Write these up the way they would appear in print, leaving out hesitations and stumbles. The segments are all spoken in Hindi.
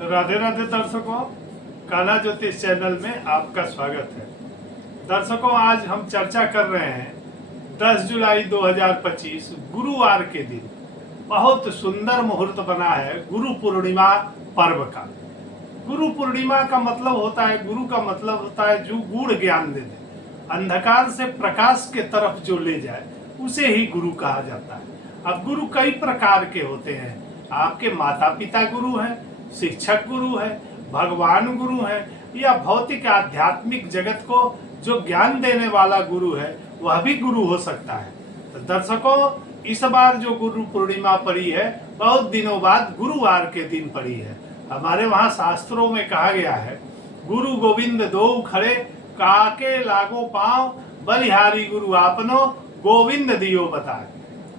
राधे राधे दर्शकों, कान्हा ज्योतिष चैनल में आपका स्वागत है। दर्शकों, आज हम चर्चा कर रहे हैं 10 जुलाई 2025 गुरुवार के दिन बहुत सुंदर मुहूर्त बना है गुरु पूर्णिमा पर्व का। गुरु पूर्णिमा का मतलब होता है, गुरु का मतलब होता है जो गूढ़ ज्ञान दे दे, अंधकार से प्रकाश के तरफ जो ले जाए उसे ही गुरु कहा जाता है। अब गुरु कई प्रकार के होते हैं। आपके माता पिता गुरु हैं, शिक्षक गुरु है, भगवान गुरु है, या भौतिक आध्यात्मिक जगत को जो ज्ञान देने वाला गुरु है वह भी गुरु हो सकता है। तो दर्शकों, इस बार जो गुरु पूर्णिमा पड़ी है बहुत दिनों बाद गुरुवार के दिन पड़ी है। हमारे वहाँ शास्त्रों में कहा गया है, गुरु गोविंद दो खड़े काके लागो पांव, बलिहारी गुरु आपनो गोविंद दियो बताए।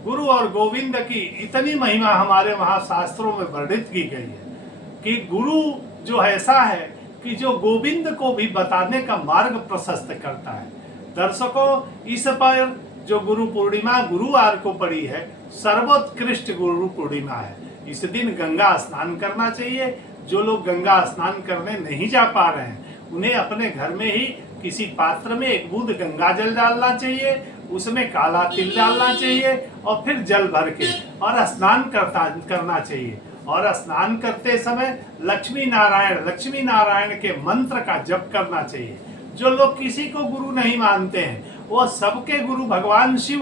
गुरु और गोविंद की इतनी महिमा हमारे वहाँ शास्त्रों में वर्णित की गई है कि गुरु जो ऐसा है कि जो गोविंद को भी बताने का मार्ग प्रशस्त करता है। दर्शकों, इस पर जो गुरु पूर्णिमा गुरुवार को पड़ी है, सर्वोत्कृष्ट गुरु पूर्णिमा है। इस दिन गंगा स्नान करना चाहिए। जो लोग गंगा स्नान करने नहीं जा पा रहे हैं उन्हें अपने घर में ही किसी पात्र में एक बूंद गंगा जल डालना चाहिए, उसमें काला तिल डालना चाहिए और फिर जल भर के और स्नान करना चाहिए। और स्नान करते समय लक्ष्मी नारायण के मंत्र का जप करना चाहिए। जो लोग किसी को गुरु नहीं मानते हैं वो सबके गुरु भगवान शिव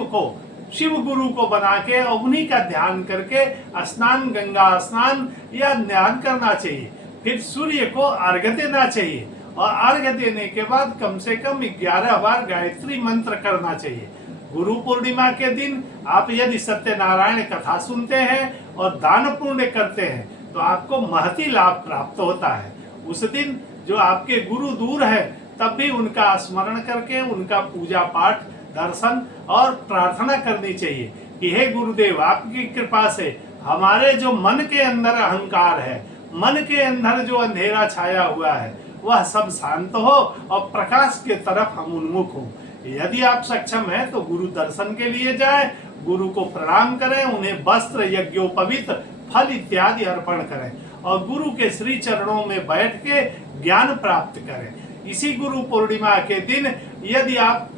गुरु को बना के और उन्हीं का ध्यान करके स्नान, गंगा स्नान या ध्यान करना चाहिए। फिर सूर्य को अर्घ्य देना चाहिए और अर्घ्य देने के बाद कम से कम 11 बार गायत्री मंत्र करना चाहिए। गुरु पूर्णिमा के दिन आप यदि सत्यनारायण कथा सुनते हैं और दान पुण्य करते हैं तो आपको महती लाभ प्राप्त होता है। उस दिन जो आपके गुरु दूर है तब भी उनका स्मरण करके उनका पूजा पाठ, दर्शन और प्रार्थना करनी चाहिए कि हे गुरुदेव, आपकी कृपा से हमारे जो मन के अंदर अहंकार है, मन के अंदर जो अंधेरा छाया हुआ है वह सब शांत हो और प्रकाश के तरफ हम उन्मुख हों। यदि आप सक्षम हैं तो गुरु दर्शन के लिए जाएं, गुरु को प्रणाम करें, उन्हें वस्त्र, यज्ञोपवीत, फल इत्यादि अर्पण करें और गुरु के श्री चरणों में बैठ के ज्ञान प्राप्त करें। इसी गुरु पूर्णिमा के दिन यदि आप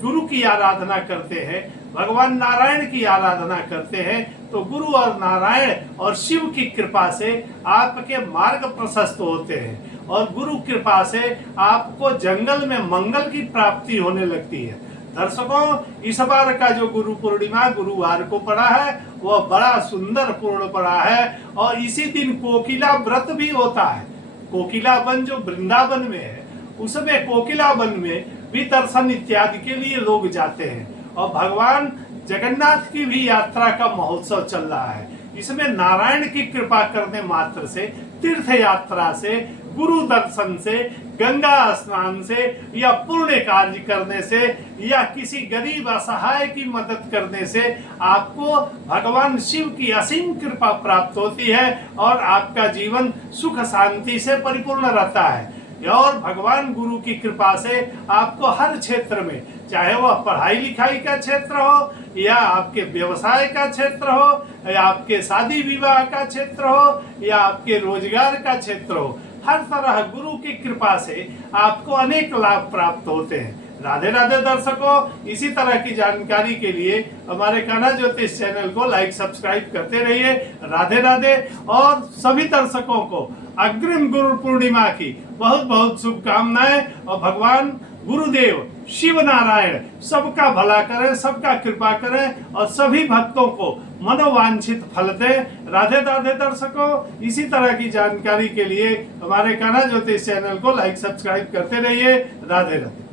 गुरु की आराधना करते हैं, भगवान नारायण की आराधना करते हैं तो गुरु और नारायण और शिव की कृपा से आपके मार्ग प्रशस्त होते हैं और गुरु कृपा से आपको जंगल में मंगल की प्राप्ति होने लगती है। दर्शकों, इस बार का जो गुरु पूर्णिमा गुरुवार को पड़ा है वह बड़ा सुंदर पूर्ण पड़ा है और इसी दिन कोकिला व्रत भी होता है। कोकिला वन जो वृंदावन में है उसमें कोकिला वन में भी दर्शन इत्यादि के लिए लोग जाते हैं और भगवान जगन्नाथ की भी यात्रा का महोत्सव चल रहा है। इसमें नारायण की कृपा करने मात्र से, तीर्थ यात्रा से, गुरु दर्शन से, गंगा स्नान से या पुण्य कार्य करने से या किसी गरीब असहाय की मदद करने से आपको भगवान शिव की असीम कृपा प्राप्त होती है और आपका जीवन सुख शांति से परिपूर्ण रहता है। और भगवान गुरु की कृपा से आपको हर क्षेत्र में, चाहे वह पढ़ाई लिखाई का क्षेत्र हो या आपके व्यवसाय का क्षेत्र हो या आपके शादी विवाह का क्षेत्र हो या आपके रोजगार का क्षेत्र हो, हर तरह गुरु की कृपा से आपको अनेक लाभ प्राप्त होते हैं। राधे राधे दर्शकों, इसी तरह की जानकारी के लिए हमारे कान्हा ज्योतिष चैनल को लाइक, सब्सक्राइब करते रहिए। राधे राधे। और सभी दर्शकों को अग्रिम गुरु पूर्णिमा की बहुत बहुत शुभकामनाएं और भगवान गुरुदेव शिव नारायण सबका भला करें, सबका कृपा करें और सभी भक्तों को मनोवांछित फल दें। राधे राधे दर्शकों, इसी तरह की जानकारी के लिए हमारे कान्हा ज्योतिष चैनल को लाइक, सब्सक्राइब करते रहिए। राधे राधे।